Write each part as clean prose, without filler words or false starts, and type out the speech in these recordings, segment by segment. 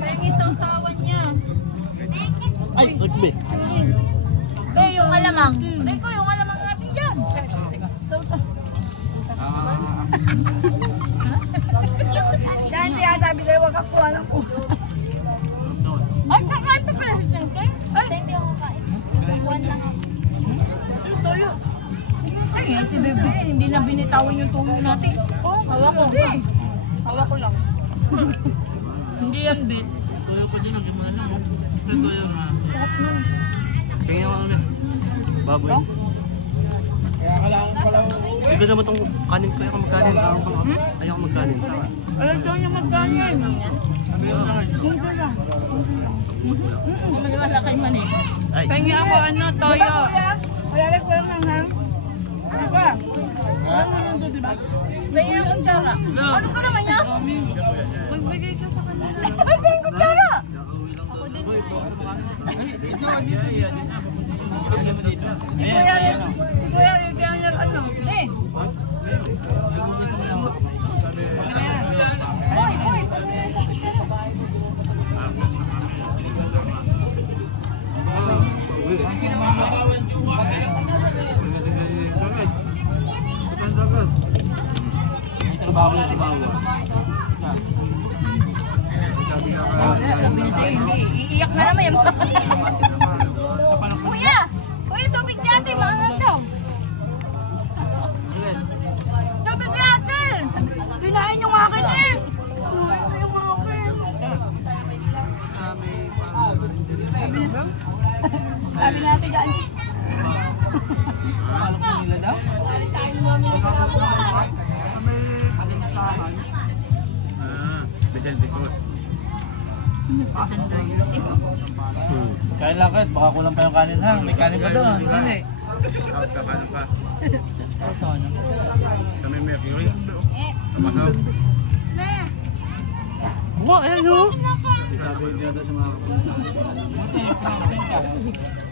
Pengi sa usawan niya. Ay, nagbe. Be, yung alamang. Rico, yung alamang natin dyan. Yan, kaya sabi sa'yo, huwag kang kuha ng kuha. Ay, kakain pa pala si Sente. Ay, hindi ako kain. Buwan lang ako. Toyo. Ay, si Bebe, hindi na binitawan yung tuyo natin. Oh, hawak ko. Hawak ko lang. Hindi yan, bit. Toyo pa dyan, lagyan mo na lang. Ito toyo na. Sarap nun. Tingnan mo ano. Baboy. Iba naman itong kanin ko. Ayaw ka magkanin. Ayaw ka magkanin. Saka. Ayaw daw niya magkanin. Maniwala kay Mani. Ay. Pengi ako ano, toyo. Kaya rin ko lang hang. Ano ba? Ano naman doon, di ba? Pengi ang kutsara. Ano ka naman niya? Magbigay ka sa kanila. Ay, pengi kutsara! Ako din. Kaya rin kaya niya ano? Eh! Boy, boy! Sa kutsara. Sabi niya sa'yo, hindi. Iiyak na naman yung Kuya! Kuya, tubig si ate, maangat daw. Tubig si ate! Pinain yung akin eh! Pinain yung akin! Sabi natin dyan. Kain lang kahit baka kulang pa yung kanin ha. May kanin pa doon. Hindi. Kakain pa. Kami Mercury. Tamasaw. Wow, ayan o. Sabi niya daw sa mga kapunta.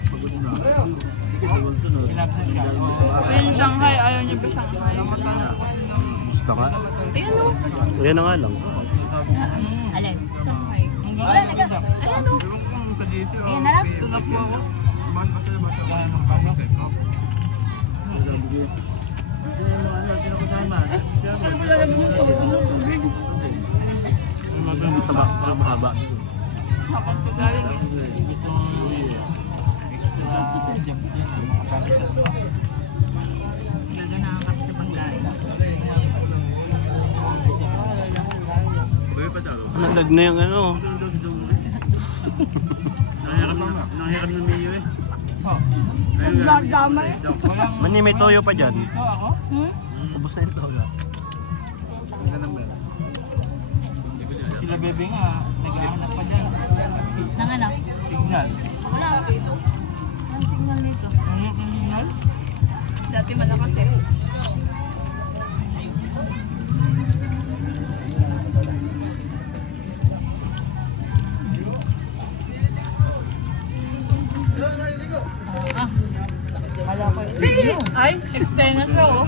Pagod na. Ito yung sunod. Yung Shanghai, ayaw niya pa Shanghai. Gusto ka? Ayun o. Ayan na nga lang. Alin? Shanghai. Wala na ka. Ayan o. Ayan na lang. Sino ko tayo man? Ano ko lang mo ito? Tubig. Mataba, pero mahaba. Nakapagaling. Gusto mo Gaganahan ka sa pangkain. Pwede pa daw. nalag na yung ano. Nanghirap ng Mio eh. Ang damay. Mani, may toyo pa dyan. Ubus na yung toyo. Sila bebe nga, naghahanap pa dyan. Nang ano? Signal. Wala. Ang signal dito. Ano yung signal? Dati malakas eh. Ay, eksena siya oh.